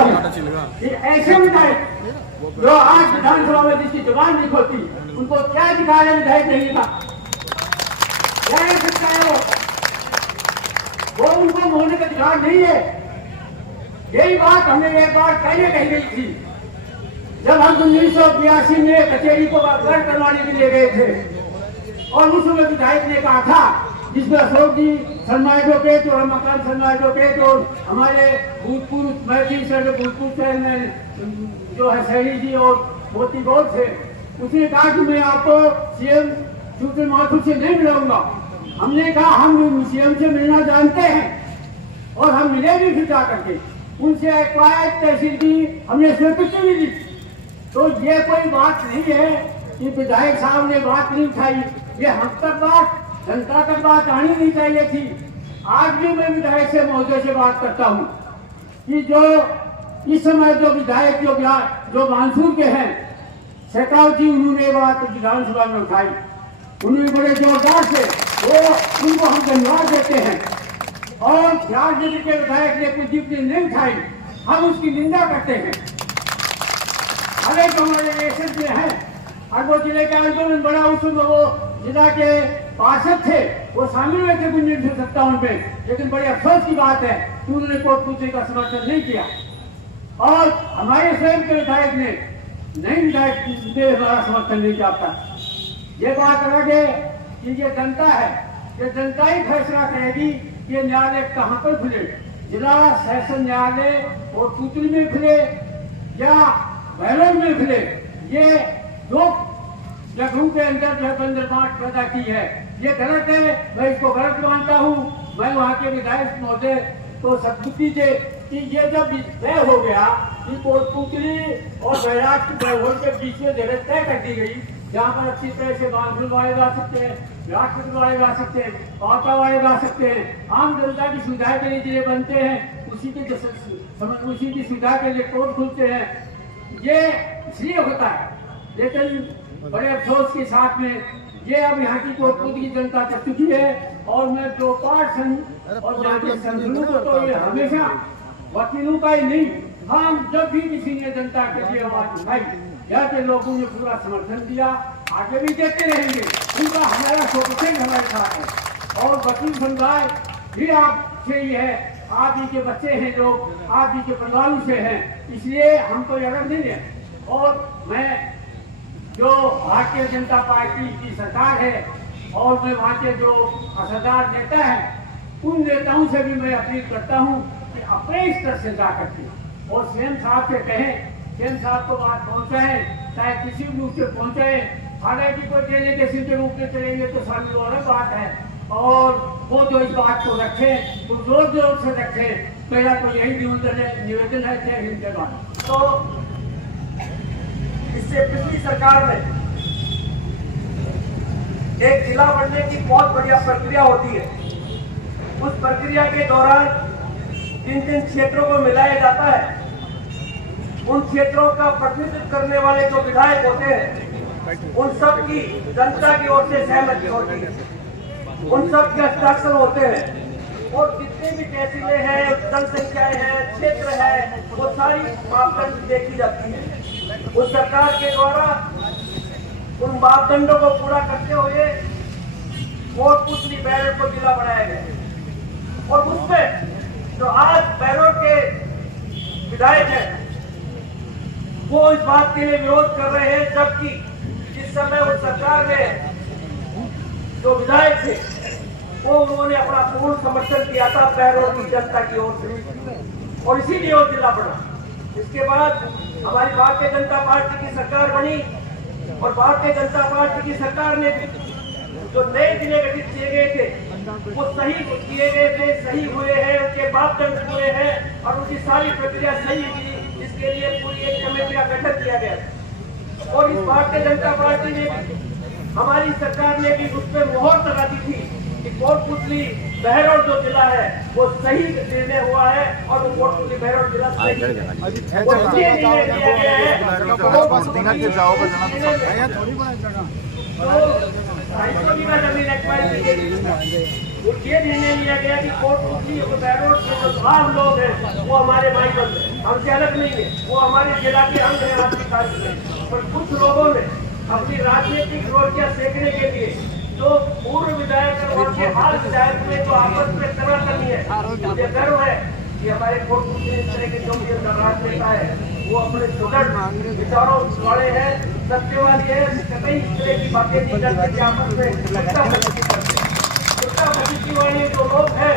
कहता हूँ कि ऐसे विधायक जो आज विधानसभा में जिसकी जुबान नहीं खोलती, उनको क्या दिखा रहे विधायक नहीं था, क्या हो सकता है वो उनको बोलने का अधिकार नहीं है। यही बात हमने एक बार पहले कही गई थी जब हम 1982 में कचेरी को बंद करवाने के लिए गए थे, और उस समय विधायक ने कहा था, जिसमें अशोक जी शर्मा एडवोकेट और रमाकांत शर्मा एडवोकेट और हमारे भूतपूर्व महफिल भूतपूर्व चेयरमैन जो है सैनी जी और मोती गौर थे, उसने कहा कि मैं आपको सीएम सुब्रत माथुर से नहीं मिलाऊंगा। हमने कहा हम सीएम से मिलना जानते हैं और हम मिले भी फिर जा करके उनसे एक्वायद तहसील की हमने स्वीकृति भी दी। तो ये कोई बात नहीं है कि विधायक साहब ने बात नहीं उठाई, ये हम तक बात जनता तक बात आनी नहीं चाहिए थी। आज भी मैं विधायक से महोदय से बात करता हूँ कि जो इस समय जो विधायक जो मानसूर के हैं शेखावत जी, उन्होंने बात विधानसभा में उठाई, उन्होंने बड़े जोरदार से वो उनको हम धन्यवाद देते हैं। और राजनीति के विधायक ने कुछ टिप्पणी नहीं उठाई, हम उसकी निंदा करते हैं। अनेक हमारे एसएस में है, और वो जिले के आंदोलन बड़ा उसमें वो जिला के पार्षद थे, वो शामिल हुए थे 1957 में, लेकिन बड़े अफसोस की बात है कि उन्होंने कोर्ट पूछने का समर्थन नहीं किया। और हमारे स्वयं के विधायक ने नहीं विधायक ने हमारा समर्थन नहीं किया। ये बात अलग है कि ये जनता है, ये जनता ही फैसला करेगी कि ये न्यायालय कहाँ पर खुले, जिला सेशन न्यायालय और पुतली में खुले या बहलोर में खुले। ये दो जगहों के अंदर जो बंदरबाट पैदा की है, ये गलत है, मैं इसको गलत मानता हूँ। मैं वहाँ के विधायक महोदय को सदबुद्धि दे कि ये जब तय हो गया कि कोटपुतली और बैराज की बहलोर के बीच में जगह तय कर दी गई, जहाँ पर अच्छी तरह से बांधुल वाले जा सकते हैं, राष्ट्रपति वाले जा सकते हैं, पाता वाले जा सकते हैं, आम जनता की सुविधा के लिए जिले बनते हैं, उसी की सुविधा के लिए कोर्ट खुलते हैं। ये इसलिए होता है, लेकिन बड़े अफसोस के साथ में ये अब यहाँ की कोटपुतली की जनता कर चुकी है। और मैं जो पार्ट संघ और यहाँ के संगठनों को तो ये हमेशा वकीलों का ही नहीं, हम जब भी किसी ने जनता के लिए आवाज उठाई, यहाँ के लोगों ने पूरा समर्थन दिया, आगे भी देते रहेंगे। उनका हमारा 100% हमारे साथ है। और वकील समुदाय भी आपसे ही है, आप ही के बच्चे हैं, लोग आप ही के परिवारों से हैं, इसलिए हम तो अलग नहीं है। और मैं जो भारतीय जनता पार्टी की सरकार है और मैं वहाँ के जो असरदार नेता हैं, उन नेताओं से भी मैं अपील करता हूँ कि अपने स्तर से जा करके और सीएम साहब से कहें, सीएम साहब को बात पहुँचाएं, चाहे किसी भी रूप से पहुँचाएं। हालांकि कोई डेलीगेशन के रूप में चलेंगे तो सारी अलग बात है, और वो जो इस बात को रखें तो जोर जोर से रखें। मेरा तो यही निवेदन है। जय हिंद जय भारत। तो इससे पिछली सरकार में एक जिला बनने की बहुत बढ़िया प्रक्रिया होती है। उस प्रक्रिया के दौरान जिन जिन क्षेत्रों को मिलाया जाता है, उन क्षेत्रों का प्रतिनिधित्व करने वाले जो विधायक होते हैं, उन सब की जनता की ओर से सहमति होती है, उन सब के हस्ताक्षर होते हैं। और जितने भी तहसीलें हैं, जनसंख्याएं हैं, क्षेत्र है, वो सारी मापदंड देखी जाती है। उस सरकार के द्वारा उन मापदंडों को पूरा करते हुए कोटपुतली बैरर को जिला बनाया गया। और उसमें जो आज बैरर के विधायक हैं, वो इस बात के लिए विरोध कर रहे हैं, जबकि जिस समय उस सरकार में जो विधायक थे वो उन्होंने अपना पूर्ण समर्थन किया था बैरर की जनता की ओर से, और इसीलिए वो जिला बना। इसके बाद हमारी भारतीय जनता पार्टी की सरकार बनी, और भारतीय जनता पार्टी की सरकार ने जो नए जिले गठित किए गए थे वो सही किए गए थे, सही हुए हैं, उनके मापदंड हुए हैं और उनकी सारी प्रक्रिया सही हुई। इसके लिए पूरी एक कमेटी का गठन किया गया। और इस भारतीय जनता पार्टी ने, हमारी सरकार ने भी उस पर मोहर लगा दी थी कि कोटपुतली बहरौल जो जिला है वो सही निर्णय हुआ है, और वो कोटपुतली बहरौल जिला सही है। ये निर्णय लिया गया कि कोटपुतली और बहरौल के जो 12 लोग हैं वो हमारे भाई बंद हैं। हमसे अलग नहीं है, वो हमारे जिला के अंग है राष्ट्रीय कार्य में। पर कुछ लोगों ने अपनी राजनीतिक रोटियां सेकने के लिए जो पूर्व विधायक और उनके हाल विधायक में जो आपस में तरह करनी है, मुझे गर्व है कि हमारे कोटपुतली इस तरह के जो भी राज नेता है वो अपने सुदृढ़ विचारों वाले हैं, सत्यवादी है, कई इस तरह की बातें नहीं करते कि आपस में उत्तर वाले जो लोग हैं।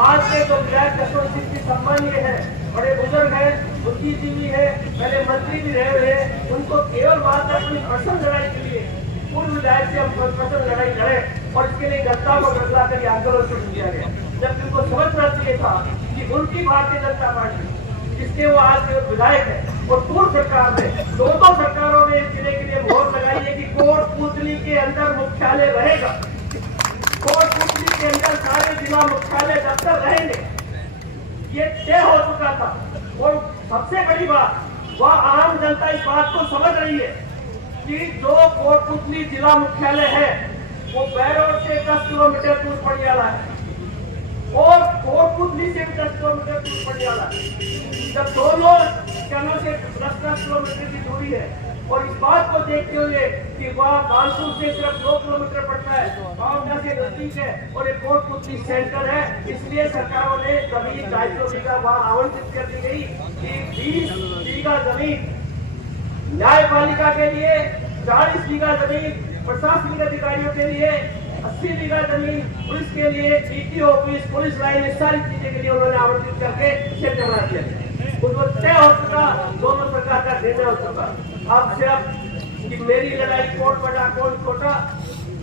आज के जो विधायक यशवंत सिंह जी सम्मानीय है, बड़े बुजुर्ग है, बुद्धिजीवी है, पहले मंत्री भी रहे हुए हैं, उनको केवल बात है अपनी पर्सनल लड़ाई के लिए पूर्व विधायक से हम पर्सनल लड़ाई लड़े और इसके लिए जनता को बदला कर आंदोलन शुरू किया गया। जबकि उनको समझना चाहिए था कि उनकी भारतीय जनता पार्टी जिसके वो आज विधायक है और पूर्व सरकार में दोनों सरकारों ने इस जिले के लिए मोहर लगाई है कि कोटपुतली के अंदर मुख्यालय रहेगा, कोटपुतली के अंदर सारे जिला मुख्यालय दफ्तर रहेंगे। ये तय हो चुका था और सबसे बड़ी बात वह आम जनता इस बात को समझ रही है कि जो कोटपुतली जिला मुख्यालय है वो बैरोड से 10 किलोमीटर दूर पटियाला है और कोटपुतली से भी 10 किलोमीटर दूर पटियाला है। जब दोनों स्थलों से 10-10 किलोमीटर की दूरी है और इस बात को देखते हुए कि वह कानपुर से सिर्फ 2 किलोमीटर पड़ता है, बावड़ा से नजदीक है और एक कोटपुतली सेंटर है, इसलिए सरकारों ने जमीन 250 बीघा वहां आवंटित कर दी गई कि 20 बीघा जमीन न्यायपालिका के लिए, 40 बीघा जमीन प्रशासनिक अधिकारियों के लिए, 80 बीघा जमीन पुलिस के लिए, डीटी ऑफिस, पुलिस लाइन, इस सारी चीजें के लिए उन्होंने आवंटित करके क्षेत्र बना दिया। उसको तय हो चुका, दोनों प्रकार का निर्णय हो चुका। अब सिर्फ कि मेरी लड़ाई कौन बड़ा कौन छोटा,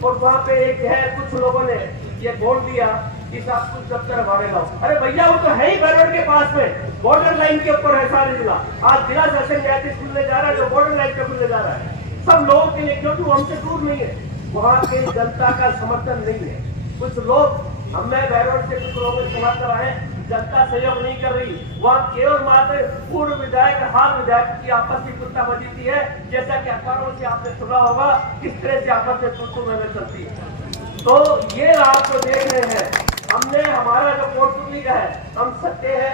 और वहाँ पे एक है कुछ लोगों ने ये बोल दिया कि सब कुछ दफ्तर हमारे गाँव। अरे भैया वो तो है ही बैरोड के पास में, बॉर्डर लाइन के ऊपर है सारे जिला। आज जिला सेशन न्यायाधीश खुलने जा रहा है जो बॉर्डर लाइन पे खुलने जा रहा है सब लोगों के लिए, क्योंकि हमसे दूर नहीं है, वहाँ के जनता का समर्थन नहीं है। कुछ लोग हमें बैरोड से कुछ लोगों ने समर्थन आए, जनता सहयोग नहीं कर रही, वहाँ केवल मात्र पूर्व विधायक हाल विधायक की आपस की कुत्ताबाजी की है, जैसा कि अखबारों से आपने सुना होगा किस तरह से आपस में सुसु में चलती है। तो ये आप जो देख रहे हैं, हमने हमारा जो कोटपुतली का है, हम सत्य है,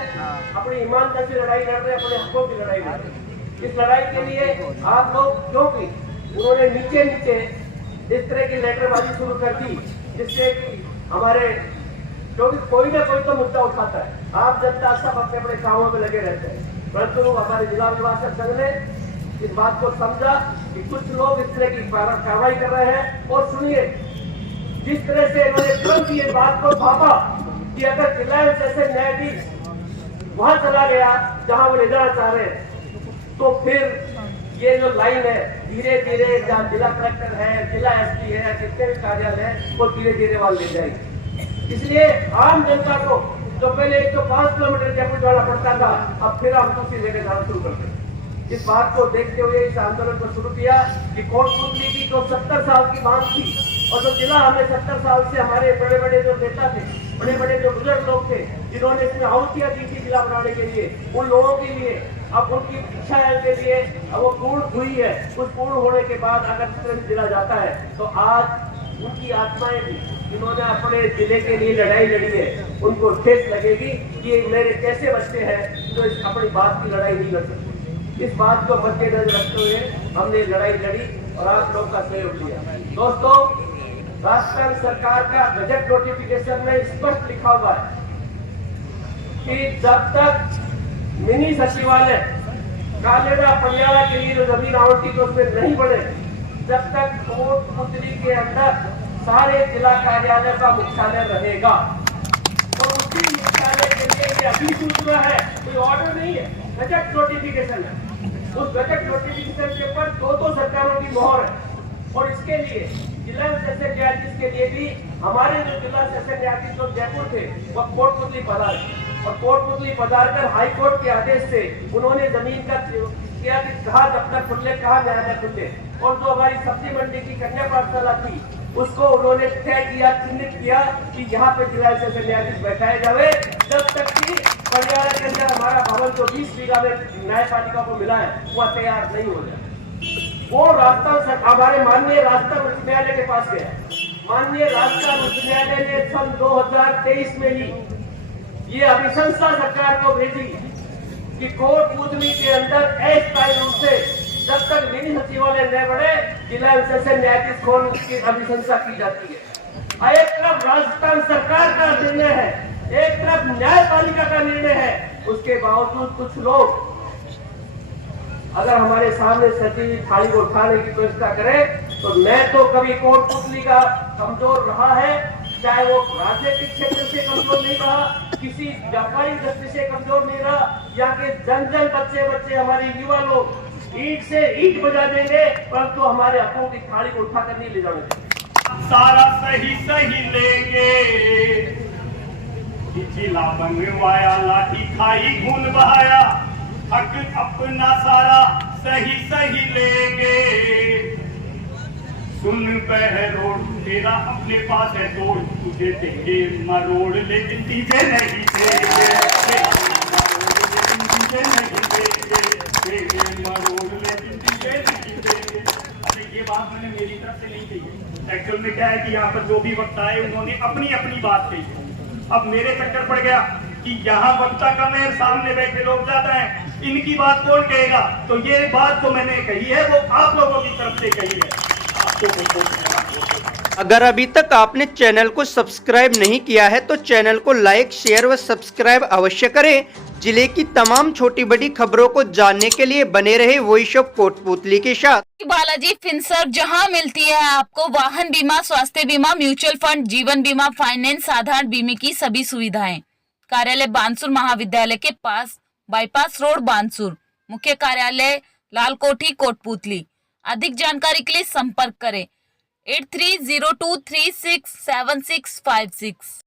अपनी ईमानदारी से लड़ाई लड़ रहे हैं, अपने हकों की लड़ाई लड़ रहे हैं। इस लड़ाई के लिए आप लोग क्योंकि उन्होंने नीचे नीचे इस तरह की लेटरबाजी शुरू कर दी, जिससे कि हमारे क्योंकि कोई ना कोई तो मुद्दा उठाता है, आप जनता सब अपने अपने कामों में लगे रहते हैं, परंतु हमारे जिला निर्वाचन संघ ने इस बात को समझा कि कुछ लोग इस तरह की कार्रवाई कर रहे हैं। और सुनिए, जिस तरह से इन्होंने तुरंत ये बात को भापा कि अगर जिला सेशन न्यायाधीश वहां चला गया जहां वो ले जाना चाह रहे हैं, तो फिर ये जो लाइन है धीरे धीरे जहाँ जिला कलेक्टर है, जिला एसपी है, जितने भी कार्यालय है वो धीरे धीरे वहां ले जाएंगे। इसलिए आम जनता को जो पहले 105 किलोमीटर जयपुर जाना पड़ता था, अब फिर हम दूसरी जगह जाना शुरू कर दें। इस बात को देखते हुए इस आंदोलन को शुरू किया कि कोटपुतली की जो 70 साल की मांग थी और जो जिला हमें 70 साल से हमारे बड़े बड़े जो नेता थे, बड़े बड़े जो बुजुर्ग लोग थे जिन्होंने इसमें आहुतियां दी थी जिला बनाने के लिए, उन लोगों के लिए अब उनकी इच्छा के लिए अब वो पूर्ण हुई है। उस पूर्ण होने के बाद अगर जिला जाता है तो आज उनकी आत्माएं भी जिन्होंने अपने जिले के लिए लड़ाई लड़ी है उनको ठेस लगेगी कि मेरे कैसे बच्चे हैं जो इस अपनी बात की लड़ाई नहीं लड़ सकते। इस बात को मद्देनजर रखते हुए हमने लड़ाई लड़ी और आप लोग का सहयोग दिया। दोस्तों, राजस्थान सरकार का बजट नोटिफिकेशन में स्पष्ट लिखा हुआ है कि जब तक मिनी सचिवालय कालेड़ा पटियाला के लिए जो जमीन आवंटित उसमें नहीं बढ़े, जब तक कोटपुतली के अंदर सारे जिला कार्यालय का मुख्यालय रहेगा। तो उसी मुख्यालय के लिए ये अधिसूचना है, कोई ऑर्डर नहीं है, बजट नोटिफिकेशन है। उस बजट नोटिफिकेशन के ऊपर दो सरकारों की मोहर है और इसके लिए जिला सेशन न्यायाधीश के लिए भी हमारे जो जिला सेशन न्यायाधीश जो जयपुर थे वह कोटपुतली पधारे और कोटपुतली पधारकर हाईकोर्ट के आदेश से उन्होंने जमीन का किया कि कहाँ दफ्तर खुले, कहाँ न्यायालय खुले। और जो हमारी सब्जी मंडी की कन्या पाठशाला थी उसको उन्होंने तय किया, चिन्हित किया कि यहाँ पे जिला सेशन न्यायाधीश बैठाए जावे, जब तक कि पटियाला के अंदर हमारा भवन जो 20 बीघा में न्यायपालिका को मिला है वह तैयार नहीं हो जाए। वो रास्ता हमारे माननीय राजस्थान उच्च न्यायालय के पास गया। माननीय राजस्थान उच्च न्यायालय ने सन 2023 में ही ये अभिशंसा सरकार को भेजी कि कोटपुतली के अंदर अस्थायी रूप से जब तक मिनी सचिवालय न बने जिला से न्यायाधीश खोल की अभिशंसा की जाती है। एक तरफ राजस्थान सरकार का निर्णय है, एक तरफ न्यायपालिका का निर्णय है, उसके बावजूद कुछ लोग अगर हमारे सामने सची थाली को उठाने की व्यवस्था करें तो मैं तो कभी कोटपुतली का कमजोर रहा है, चाहे वो राजनीतिक क्षेत्र से कमजोर नहीं रहा, किसी व्यापारिक दृष्टि से कमजोर नहीं रहा। यहाँ के जन जन बच्चे हमारे युवा लोग ईंट से ईंट बजा देंगे, परंतु हमारे हकों की थाली को उठाकर नहीं ले जाने सारा सही सही लेंगे, जिला बनवाया लाठी खाई खून बहाया, हक अपना सारा सही सही लेंगे। सुन बहरोड़ तेरा अपने पास है तोड़, तुझे देंगे मरोड़ लेकिन तुझे नहीं देंगे, तुझे नहीं देंगे मरोड़ लेकिन तुझे नहीं देंगे। अरे ये बात मैंने मेरी तरफ से नहीं कही, एक्चुअल में क्या है कि यहाँ पर जो भी वक्ता है उन्होंने अपनी अपनी बात कही। अब मेरे चक्कर पड़ गया कि यहाँ वक्ता कम है, सामने बैठे लोग ज्यादा हैं, इनकी बात कौन कहेगा। तो ये बात जो मैंने कही है वो आप लोगों की तरफ से कही है। अगर अभी तक आपने चैनल को सब्सक्राइब नहीं किया है तो चैनल को लाइक, शेयर व सब्सक्राइब अवश्य करें। जिले की तमाम छोटी बड़ी खबरों को जानने के लिए बने रहे वॉइस ऑफ कोटपुतली के साथ। बालाजी फिनसर्व, जहां मिलती है आपको वाहन बीमा, स्वास्थ्य बीमा, म्यूचुअल फंड, जीवन बीमा, फाइनेंस, साधारण बीमे की सभी सुविधाएं। कार्यालय बानसूर महाविद्यालय के पास, बाईपास रोड बानसूर। मुख्य कार्यालय लाल कोठी कोटपुतली। अधिक जानकारी के लिए संपर्क करें 8302367656।